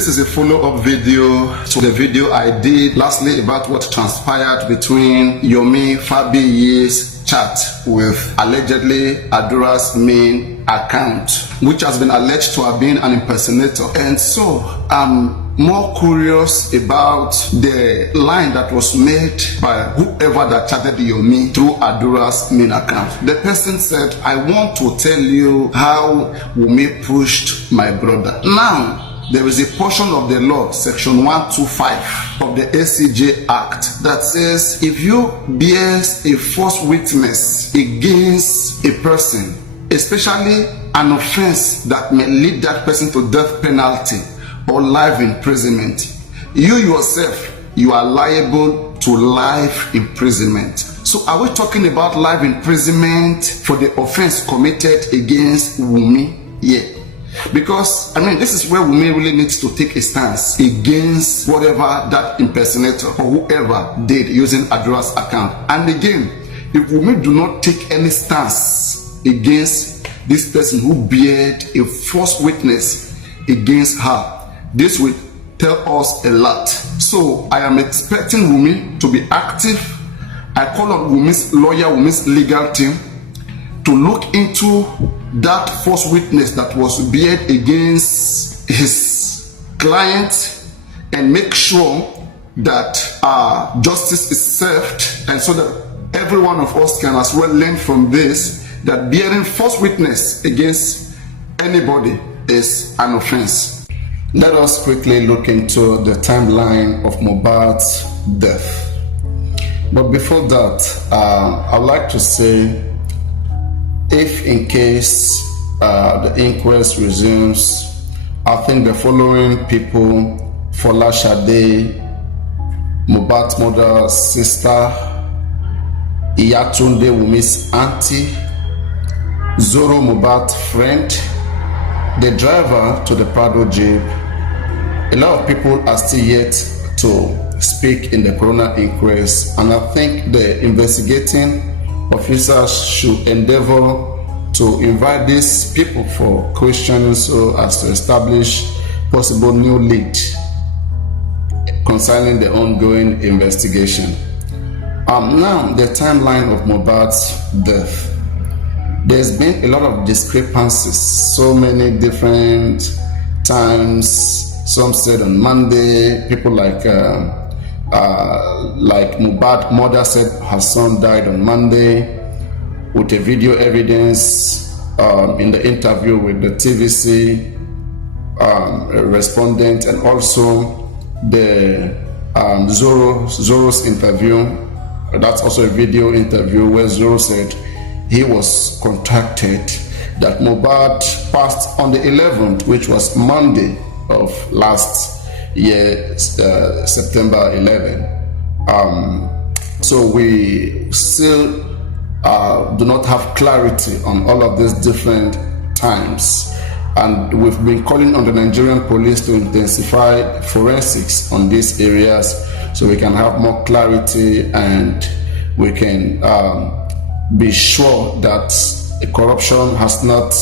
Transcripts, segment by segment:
This is a follow-up video to the video I did lastly about what transpired between Yomi Fabiyi's chat with allegedly Adura's main account, which has been alleged to have been an impersonator. And so I'm more curious about the line that was made by whoever that chatted Yomi through Adura's main account. The person said, "I want to tell you how Wunmi pushed my brother." Now, there is a portion of the law, section 125 of the ACJ Act, that says if you bear a false witness against a person, especially an offense that may lead that person to death penalty or life imprisonment, you yourself, you are liable to life imprisonment. So are we talking about life imprisonment for the offense committed against Wunmi? Yeah. Because, I mean, this is where Wunmi really needs to take a stance against whatever that impersonator or whoever did using Adura's account. And again, if Wunmi do not take any stance against this person who bared a false witness against her, this will tell us a lot. So I am expecting Wunmi to be active. I call on Wunmi's lawyer, Wunmi's legal team, to look into that false witness that was bared against his client and make sure that justice is served, and so that every one of us can as well learn from this, that bearing false witness against anybody is an offense. Let us quickly look into the timeline of Mohbad's death. But before that, I'd like to say, if in case the inquest resumes, I think the following people: Fola Shade, Mohbad's mother's sister, Iyatunde Wunmi's auntie, Zoro Mohbad's friend, the driver to the Prado Jeep. A lot of people are still yet to speak in the coroner inquest, and I think the investigating officers should endeavor to invite these people for questions so as to establish possible new lead concerning the ongoing investigation. Now, the timeline of Mohbad's death. There's been a lot of discrepancies, so many different times. Some said on Monday, people like Mohbad's mother said her son died on Monday, with a video evidence in the interview with the TVC respondent, and also the Zoro's interview. That's also a video interview where Zoro said he was contacted that Mohbad passed on the 11th, which was Monday of last year, September 11. So we still do not have clarity on all of these different times, and we've been calling on the Nigerian police to intensify forensics on these areas so we can have more clarity and we can be sure that corruption has not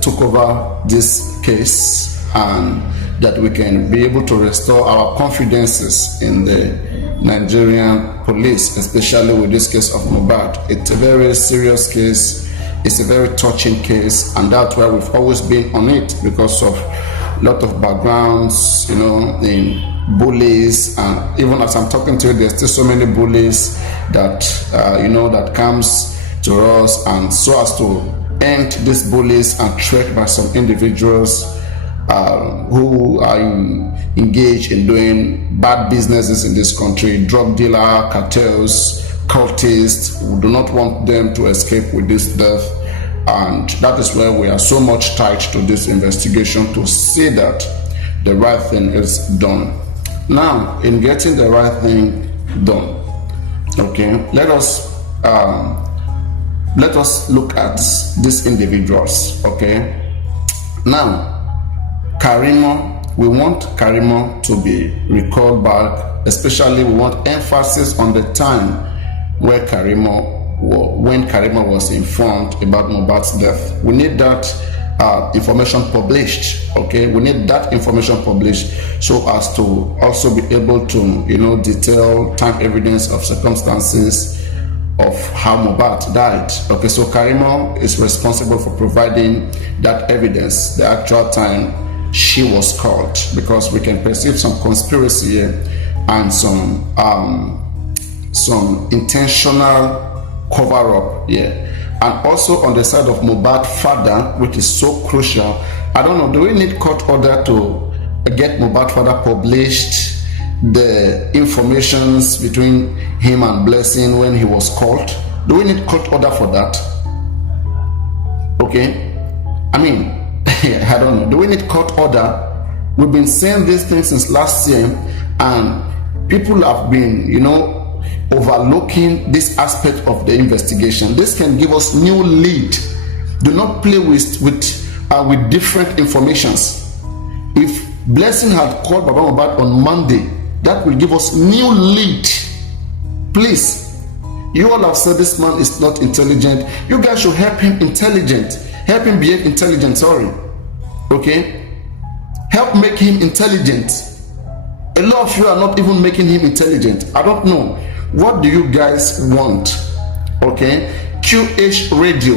took over this case, and that we can be able to restore our confidences in the Nigerian police, especially with this case of Mohbad. It's a very serious case, it's a very touching case, and that's why we've always been on it, because of a lot of backgrounds, in bullies, and even as I'm talking to you, there's still so many bullies that that comes to us, and so as to end these bullies and threat by some individuals who are engaged in doing bad businesses in this country, drug dealer, cartels, cultists. We do not want them to escape with this death, and that is why we are so much tied to this investigation, to see that the right thing is done. Now, in getting the right thing done, okay, let us look at these individuals. Okay, now Karimo, we want Karimo to be recalled back. Especially we want emphasis on the time where when Karimo was informed about Mohbad's death. We need that information published. Okay, we need that information published so as to also be able to, detail time evidence of circumstances of how Mohbad died. Okay, so Karimo is responsible for providing that evidence, the actual time she was called, because we can perceive some conspiracy here and some intentional cover-up here. And also on the side of Mohbad's father, which is so crucial, I don't know, do we need court order to get Mohbad's father published the informations between him and Blessing when he was called? Do we need court order for that? Okay, I mean, I don't know, do we need court order? We've been saying these things since last year, and people have been, overlooking this aspect of the investigation. This can give us new lead. Do not play with different informations. If Blessing had called Baba Mohbad on Monday, that will give us new lead. Please, you all have said this man is not intelligent. You guys should help him help him behave intelligent. Okay, help make him intelligent. A lot of you are not even making him intelligent. I don't know. What do you guys want? Okay, QH Radio,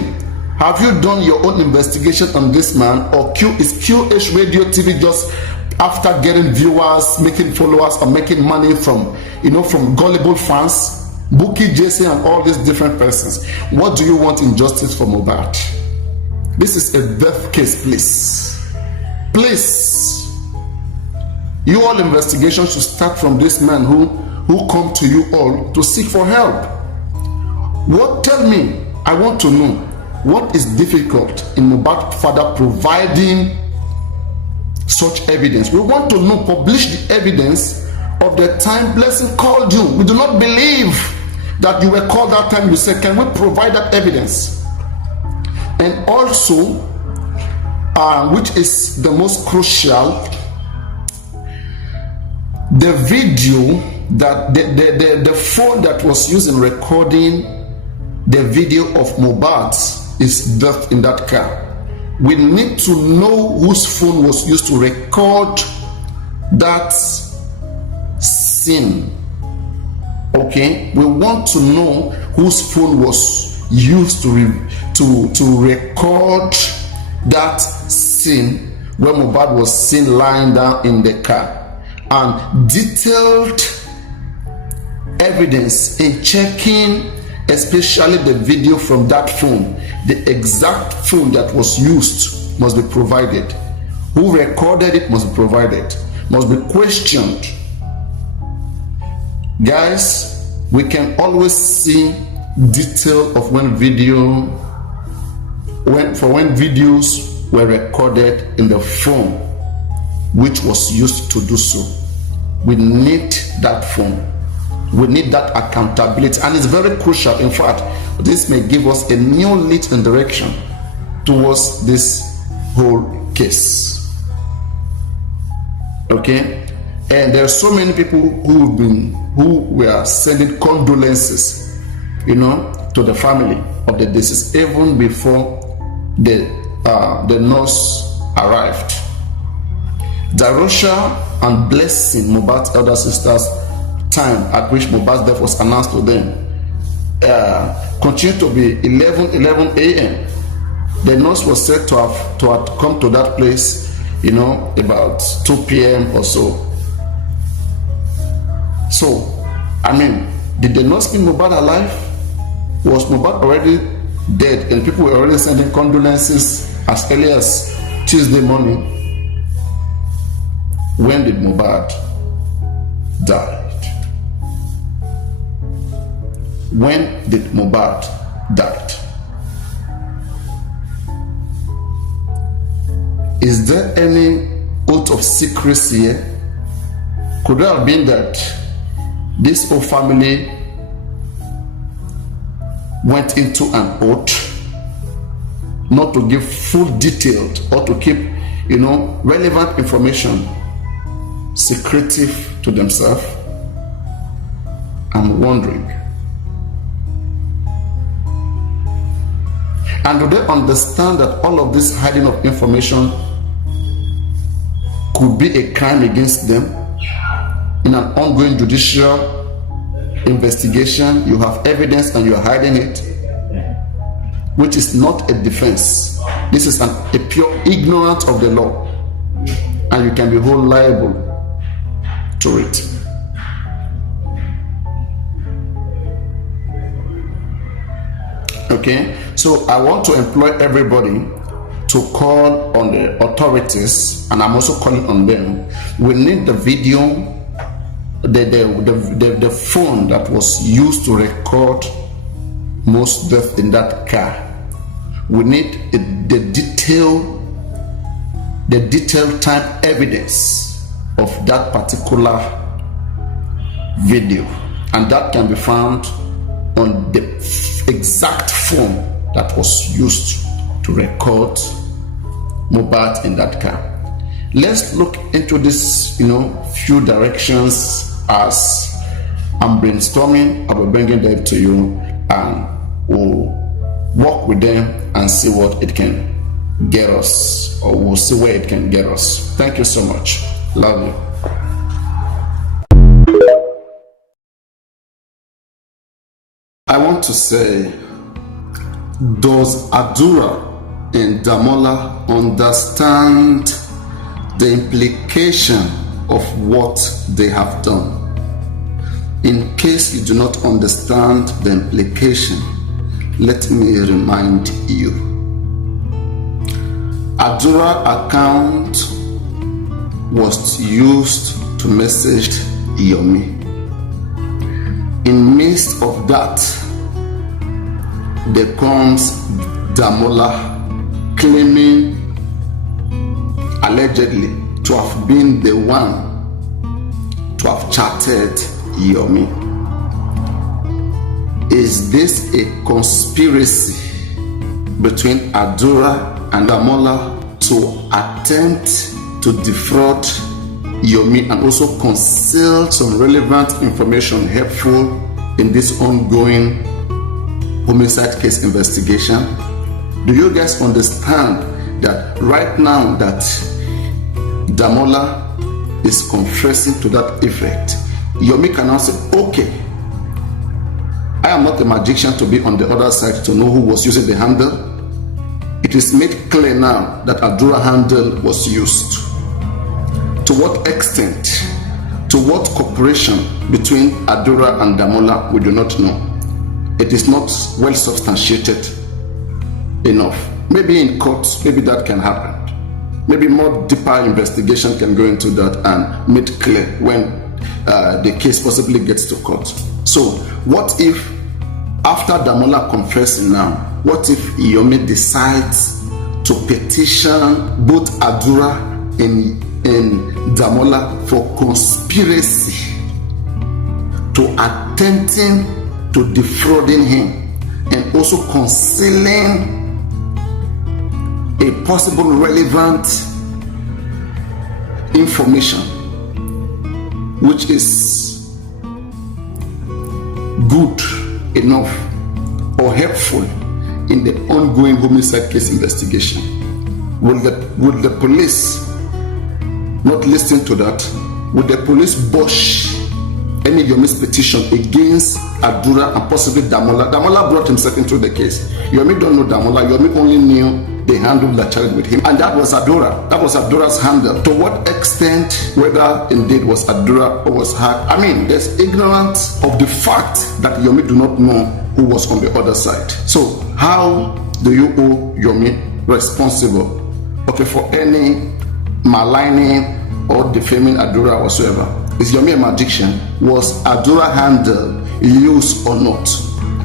have you done your own investigation on this man, or is QH Radio TV just after getting viewers, making followers, or making money from gullible fans, Buki, JC, and all these different persons? What do you want in justice for Mohbad? This is a death case, please. You all investigation should start from this man who come to you all to seek for help. Tell me, I want to know, what is difficult in Mohbad's father providing such evidence? We want to know, publish the evidence of the time Blessing called you. We do not believe that you were called that time. You said, can we provide that evidence? And also, which is the most crucial, the video that the phone that was used in recording the video of Mohbad is death in that car. We need to know whose phone was used to record that scene. Okay, we want to know whose phone was used to record that scene where Mohbad was seen lying down in the car, and detailed evidence in checking, especially the video from that phone. The exact phone that was used must be provided. Who recorded it must be provided, must be questioned. Guys, we can always see detail of when videos were recorded in the phone which was used to do so. We need that phone. We need that accountability, and it's very crucial. In fact, this may give us a new lead and direction towards this whole case. Okay, and there are so many people who were sending condolences, to the family of the deceased even before the nurse arrived. Darosha and Blessing, Mohbad's elder sister's time at which Mohbad's death was announced to them, continued to be 11 a.m. The nurse was said to have come to that place, about 2 p.m. or so. So, I mean, did the nurse meet Mohbad alive? Was Mohbad already dead and people were already sending condolences as early as Tuesday morning? When did Mohbad die? When did Mohbad die? Is there any oath of secrecy here? Could it have been that this whole family went into an oath not to give full detailed or to keep, relevant information secretive to themselves? I'm wondering. And do they understand that all of this hiding of information could be a crime against them? In an ongoing judicial investigation, you have evidence and you're hiding it, which is not a defense. This is a pure ignorance of the law, and you can be held liable to it. Okay, so I want to employ everybody to call on the authorities, and I'm also calling on them. We need the video, the phone that was used to record most death in that car. We need the detailed time evidence of that particular video, and that can be found on the exact phone that was used to record Mohbad in that car. Let's look into this, few directions as I'm brainstorming. I will bring them to you, and we'll work with them and see what it can get us, or we'll see where it can get us. Thank you so much. Love you. I want to say, does Ádura and Damola understand the implication of what they have done? In case you do not understand the implication, let me remind you. Ádura account was used to message Yomi. In midst of that, there comes Damola claiming allegedly to have been the one to have chatted Yomi. Is this a conspiracy between Ádura and Damola to attempt to defraud Yomi and also conceal some relevant information helpful in this ongoing homicide case investigation? Do you guys understand that right now that Damola is confessing to that effect, Yomi can now say, okay, I am not a magician to be on the other side to know who was using the handle. It is made clear now that Ádura handle was used. To what extent, to what cooperation between Ádura and Damola, we do not know. It is not well substantiated enough. Maybe in court, maybe that can happen. Maybe more deeper investigation can go into that and made clear when the case possibly gets to court. So what if after Damola confessing now, what if Yomi decides to petition both Ádura and Damola for conspiracy to attempting to defrauding him and also concealing a possible relevant information which is good enough or helpful in the ongoing homicide case investigation? Will the police not listen to that? Would the police bush any Yomi's petition against Ádura and possibly Damola? Damola brought himself into the case. Yomi don't know Damola. Yomi only knew the handle that carried with him, and that was Ádura. That was Ádura's handle. To what extent, whether indeed was Ádura or was her, I mean, there's ignorance of the fact that Yomi do not know who was on the other side. So how do you hold Yomi responsible, okay, for any maligning or defaming Ádura whatsoever? Is Yomi a magician? Was Ádura handle used or not?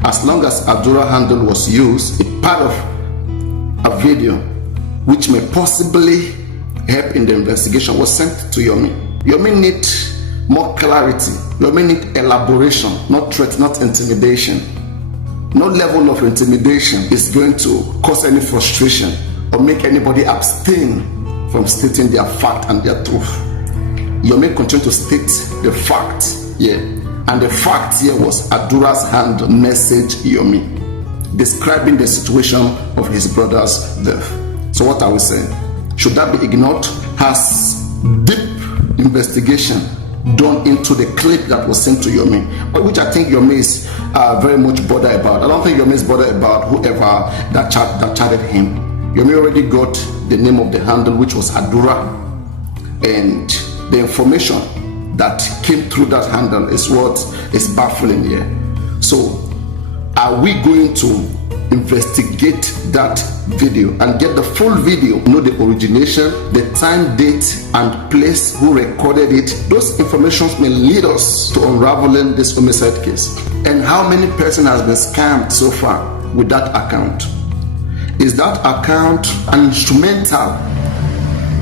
As long as Ádura handle was used, a part of a video which may possibly help in the investigation was sent to Yomi. Yomi need more clarity. Yomi need elaboration, not threat, not intimidation. No level of intimidation is going to cause any frustration or make anybody abstain from stating their fact and their truth. Yomi continued to state the fact here, and the fact here was Ádura's hand message Yomi. describing the situation of his brother's death. So what are we saying? Should that be ignored? Has deep investigation done into the clip that was sent to Yomi, which I think Yomi is very much bothered about. I don't think Yomi is bothered about whoever that chatted him. Yomi already got the name of the handle, which was Ádura, and the information that came through that handle is what is baffling here. So are we going to investigate that video and get the full video, know the origination, the time, date and place, who recorded it? Those informations may lead us to unraveling this homicide case. And how many person has been scammed so far with that account? Is that account an instrumental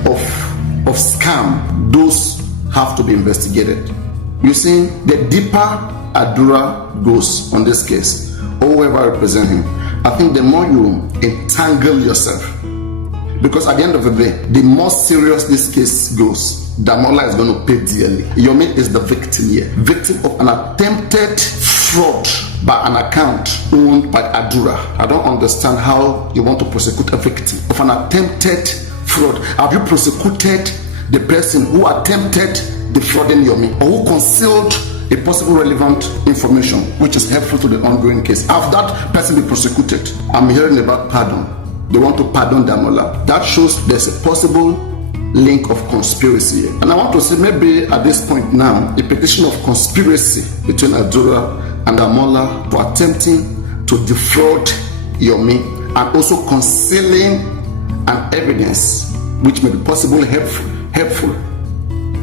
of scam? Those have to be investigated. You see, the deeper Ádura goes on this case, or whoever represent him, I think the more you entangle yourself, because at the end of the day, the more serious this case goes, Damola is going to pay dearly. Yomi is the victim here, victim of an attempted fraud by an account owned by Ádura. I don't understand how you want to prosecute a victim of an attempted fraud. Have you prosecuted the person who attempted defrauding Yomi, or who concealed a possible relevant information which is helpful to the ongoing case? Have that person been prosecuted? I'm hearing about pardon. They want to pardon Damola. That shows there's a possible link of conspiracy here. And I want to say, maybe at this point now, a petition of conspiracy between Ádura and Damola for attempting to defraud Yomi and also concealing an evidence which may be possibly helpful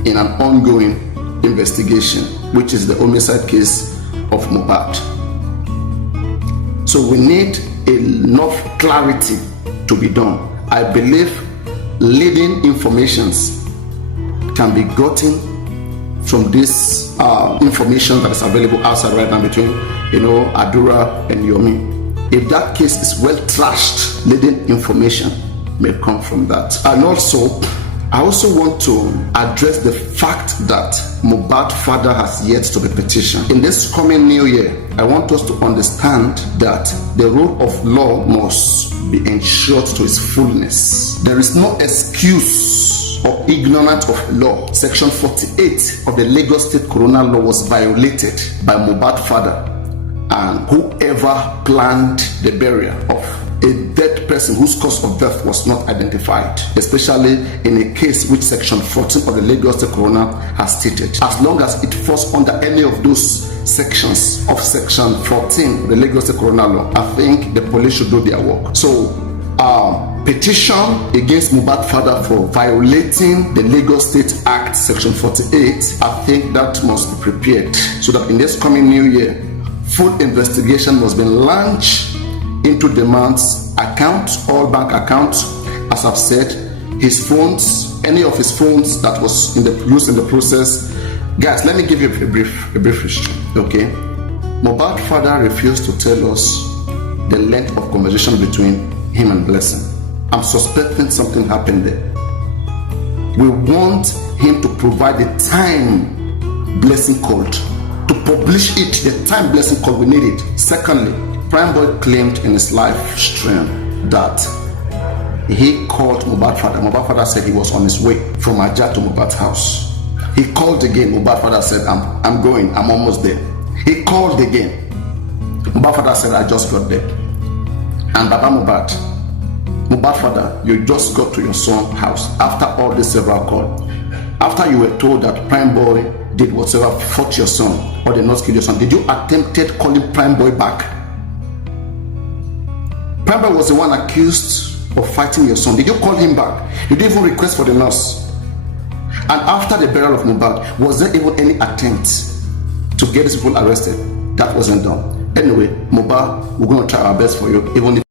in an ongoing investigation, which is the homicide case of Mohbad. So we need enough clarity to be done. I believe leading informations can be gotten from this information that is available outside right now between Ádura and Yomi. If that case is well trashed, leading information may come from that. And also, I also want to address the fact that Mohbad's father has yet to be petitioned. In this coming new year, I want us to understand that the rule of law must be ensured to its fullness. There is no excuse or ignorance of law. Section 48 of the Lagos State Corona Law was violated by Mohbad's father and whoever planned the burial of a dead person whose cause of death was not identified, especially in a case which Section 14 of the Lagos State Corona has stated. As long as it falls under any of those sections of Section 14 of the Lagos State Corona Law, I think the police should do their work. So, petition against Mohbad's father for violating the Lagos State Act Section 48, I think that must be prepared so that in this coming new year, full investigation must be launched into the man's account, all bank accounts, as I've said, his phones, any of his phones that was used in the process. Guys, let me give you a brief history, okay? Mohbad's father refused to tell us the length of conversation between him and Blessing. I'm suspecting something happened there. We want him to provide the time Blessing called, to publish it, the time Blessing called. We need it. Secondly, Prime Boy claimed in his live stream that he called Mohbad's father. Mohbad's father said he was on his way from Ajah to Mohbad's house. He called again. Mohbad's father said, I'm going, I'm almost there. He called again. Mohbad's father said, I just got there. And Baba Mohbad's father, you just got to your son's house after all this several calls. After you were told that Prime Boy did whatever, fought your son, or did not kill your son, did you attempted calling Prime Boy back? Prime Boy was the one accused of fighting your son. Did you call him back? Did you even request for the nurse? And after the burial of Mohbad, was there even any attempt to get these people arrested? That wasn't done. Anyway, Mohbad, we're going to try our best for you, even if